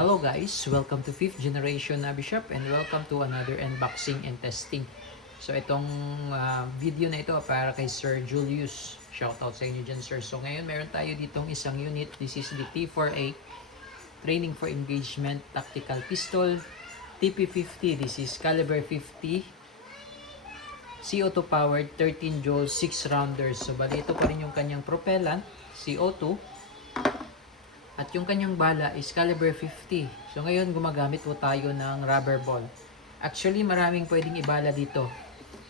Hello guys, welcome to 5th generation Nabishop and welcome to another unboxing and testing. So itong video na ito para kay Sir Julius. Shoutout sa inyo dyan sir. So ngayon meron tayo ditong isang unit. This is the T4A Training for Engagement Tactical Pistol TP50. This is caliber 50 CO2 powered 13 joules 6 rounders. So bali ito pa rin yung kanyang propellant CO2. At yung kanyang bala is caliber 50. So ngayon gumagamit po tayo ng rubber ball. Actually maraming pwedeng ibala dito.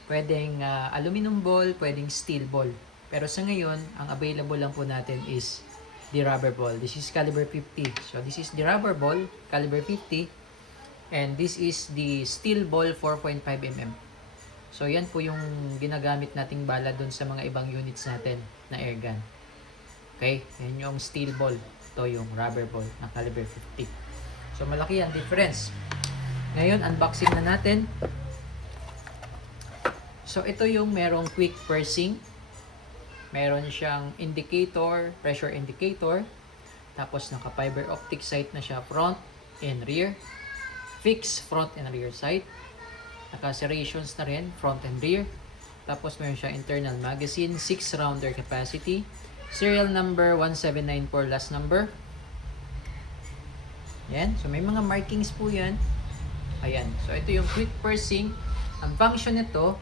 Pwedeng aluminum ball, pwedeng steel ball. Pero sa ngayon, ang available lang po natin is the rubber ball. This is caliber 50. So this is the rubber ball, caliber 50. And this is the steel ball 4.5 mm. So yan po yung ginagamit nating bala dun sa mga ibang units natin na airgun. Okay, yan yung steel ball. Ito yung rubber ball na caliber 50. So malaki ang difference. Ngayon, unboxing na natin. So ito yung merong quick pursing. Meron siyang indicator, pressure indicator. Tapos naka fiber optic sight na siya front and rear. Fixed front and rear sight. Naka serrations na rin, front and rear. Tapos meron siya internal magazine, 6 rounder capacity. Serial number 1794 last number. Yan. So may mga markings po yan. Ayan. So ito yung quick pursing. Ang function nito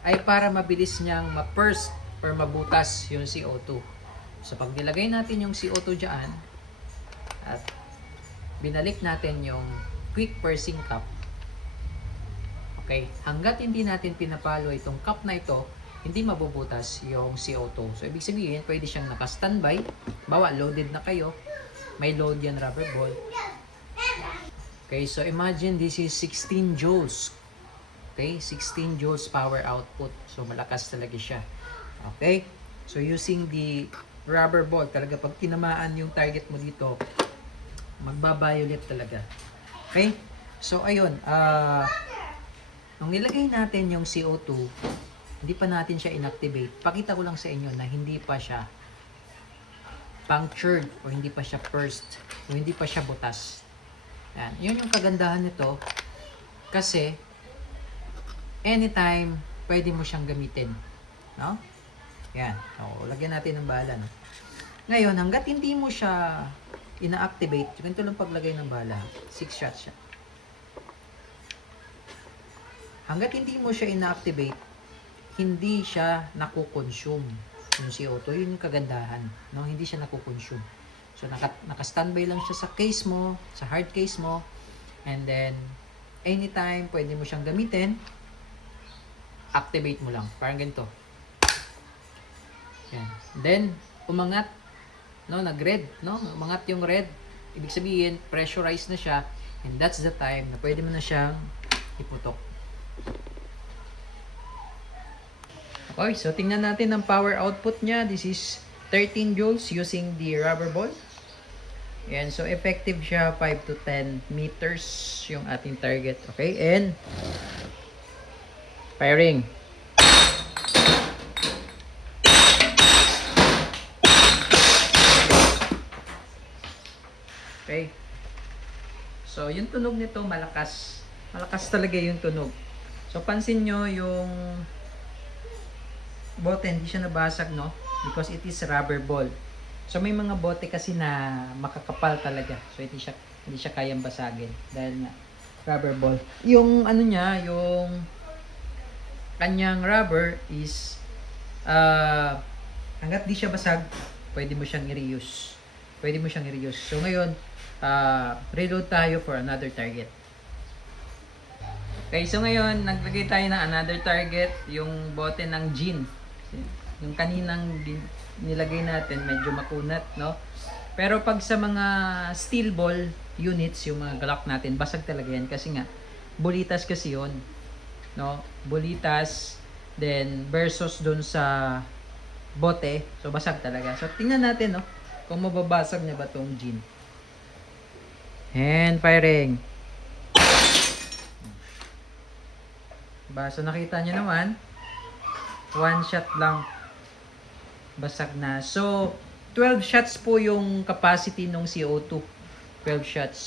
ay para mabilis niyang ma-purse or mabutas yung CO2. So pag nilagay natin yung CO2 dyan at binalik natin yung quick pursing cup, okay, hanggat hindi natin pinapalo itong cup na ito, hindi mabubutas yung CO2. So, ibig sabihin, pwede siyang naka-standby. Bawa, loaded na kayo. May load yan rubber ball. Okay, so imagine this is 16 joules. Okay, 16 joules power output. So, malakas talaga siya. Okay, so using the rubber ball, talaga pag tinamaan yung target mo dito, magbabiolate talaga. Okay, so ayun, nung nilagay natin yung CO2, hindi pa natin siya inactivate. Pakita ko lang sa inyo na hindi pa siya punctured o hindi pa siya pursed o hindi pa siya butas. Yan. Yun yung kagandahan nito kasi anytime pwede mo siyang gamitin. No? Yan. So, lagyan natin ng bala. No? Ngayon, hanggat hindi mo siya ina-activate, ganito lang paglagay ng bala. 6 shots siya. Hanggat hindi mo siya ina-activate, hindi siya nakukonsume yung CO2. Yun yung kagandahan. No? Hindi siya nakukonsume. So, naka-standby lang siya sa case mo, sa hard case mo. And then, anytime pwede mo siyang gamitin, activate mo lang. Parang ganito. Yan. Then, umangat. No? Nag-red. No? Umangat yung red. Ibig sabihin, pressurized na siya. And that's the time na pwede mo na siyang iputok. Okay, so tingnan natin ang power output niya. This is 13 joules using the rubber ball. Yan, so effective siya 5 to 10 meters yung ating target. Okay, and firing. Okay. So, yung tunog nito malakas. Malakas talaga yung tunog. So, pansin nyo yung bote, hindi siya nabasag, no? Because it is rubber ball. So, may mga bote kasi na makakapal talaga. So, hindi siya kayang basagin. Dahil nga, rubber ball. Yung ano niya, yung kanyang rubber is hanggat di siya basag, pwede mo siyang i-reuse. Pwede mo siyang i-reuse. So, ngayon, reload tayo for another target. Okay, so ngayon, naglagay tayo ng another target, yung bote ng gin. Yung kaninang nilagay natin, medyo makunat, no? Pero pag sa mga steel ball units, yung mga Glock natin, basag talaga yan. Kasi nga, bulitas kasi yun. No? Bulitas, then versus dun sa bote, so basag talaga. So, tingnan natin, no? Kung mababasag niya ba tong gin. And firing. So nakita nyo naman, one shot lang basag na. So, 12 shots po yung capacity ng CO2. 12 shots.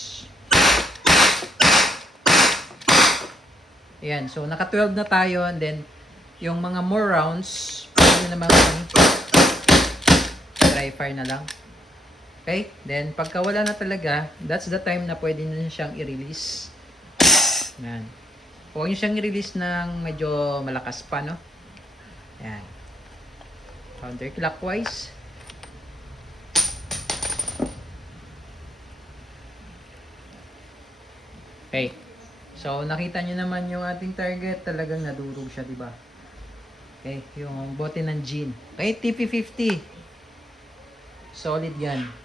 Ayan. So, naka 12 na tayo. And then, yung mga more rounds, pwede naman dry fire na lang. Okay? Then, pagka wala na talaga, that's the time na pwede na siyang i-release. Ayan. Huwag nyo siyang i-release ng medyo malakas pa, no? Ayan. Counterclockwise. Okay. So, nakita nyo naman yung ating target. Talagang nadurog siya, di ba? Okay. Yung bote ng gin. Okay, TP50. Solid yan.